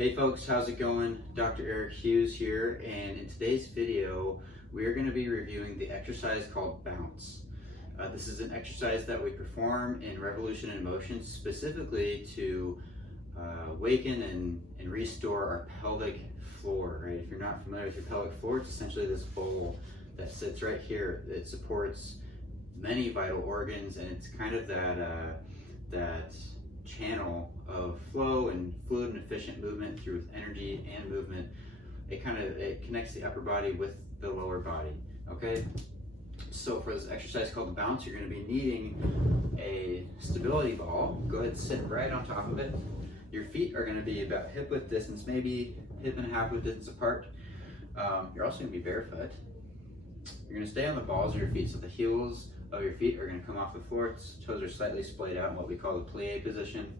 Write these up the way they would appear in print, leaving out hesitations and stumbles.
Hey folks, how's it going? Dr. Eric Hughes here, and in today's video we are going to be reviewing the exercise called bounce. This is an exercise that we perform in Revolution in Motion specifically to waken and restore our pelvic floor, right? If you're not familiar with your pelvic floor, it's essentially this bowl that sits right here. It supports many vital organs, and it's kind of that channel of flow and fluid and efficient movement through energy and movement. It connects the upper body with the lower body. Okay, so for this exercise called the bounce, you're going to be needing a stability ball. Go ahead and sit right on top of it. Your feet are going to be about hip width distance, maybe hip and a half width distance apart. You're also going to be barefoot. You're going to stay on the balls of your feet, so the heels of your feet are going to come off the floor. Toes are slightly splayed out in what we call the plie position.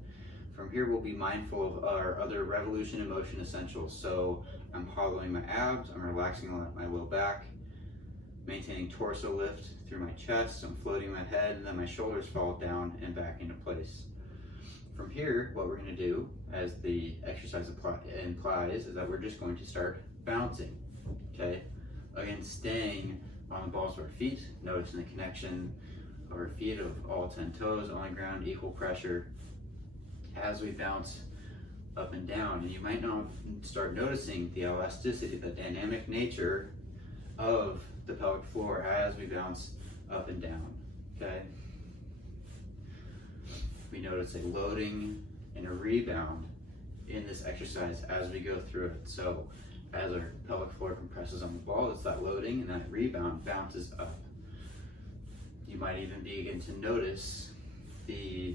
From here, we'll be mindful of our other Revolution in Motion essentials. So I'm hollowing my abs, I'm relaxing my low back, maintaining torso lift through my chest, I'm floating my head, and then my shoulders fall down and back into place. From here, what we're going to do, as the exercise implies, is that we're just going to start bouncing. Okay, again, staying on the balls of our feet, noticing the connection of our feet of all 10 toes on the ground, equal pressure as we bounce up and down. And you might now start noticing the elasticity, the dynamic nature of the pelvic floor as we bounce up and down. Okay, we notice a loading and a rebound in this exercise as we go through it. So as our pelvic floor compresses on the ball, it's that loading, and that rebound bounces up. You might even begin to notice the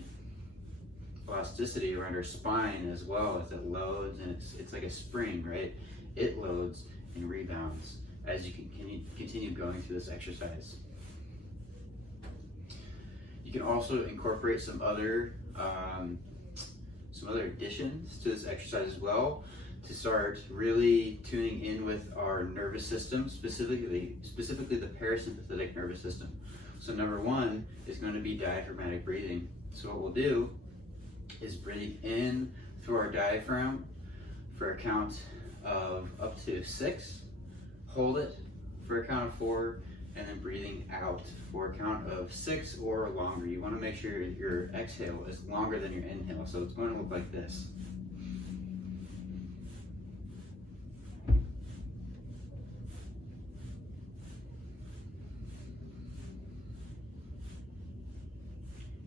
elasticity around our spine as well as it loads, and it's like a spring, right? It loads and rebounds as you continue going through this exercise. You can also incorporate some other additions to this exercise as well, to start really tuning in with our nervous system, specifically the parasympathetic nervous system. So number one is going to be diaphragmatic breathing. So what we'll do is breathe in through our diaphragm for a count of up to 6, hold it for a count of 4, and then breathing out for a count of 6 or longer. You want to make sure your exhale is longer than your inhale, so it's going to look like this.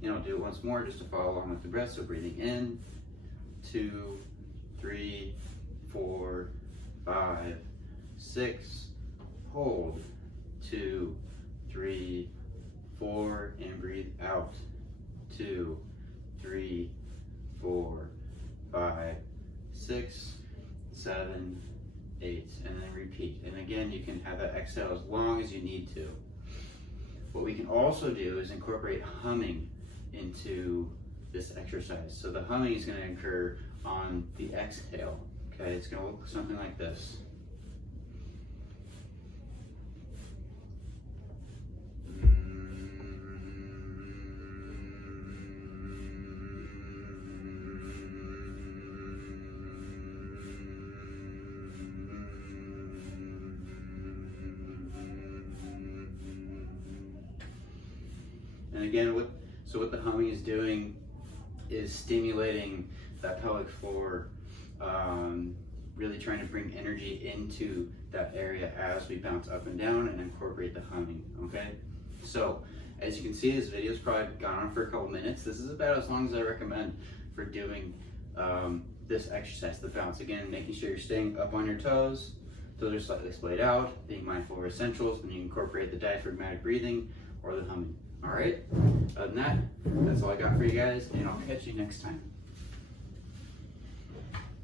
And I'll do it once more just to follow along with the breath. So breathing in, 2, 3, 4, 5, 6, hold, 2, 3, 4, and breathe out, 2, 3, 4, 5, 6, 7, 8, and then repeat. And again, you can have that exhale as long as you need to. What we can also do is incorporate humming into this exercise. So the humming is going to occur on the exhale. Okay, it's going to look something like this. And again, what the humming is doing is stimulating that pelvic floor, really trying to bring energy into that area as we bounce up and down and incorporate the humming, okay? So, as you can see, this video's probably gone on for a couple minutes. This is about as long as I recommend for doing this exercise, the bounce. Again, making sure you're staying up on your toes are slightly splayed out, being mindful of essentials, and you incorporate the diaphragmatic breathing or the humming. All right, other than that, that's all I got for you guys, and I'll catch you next time.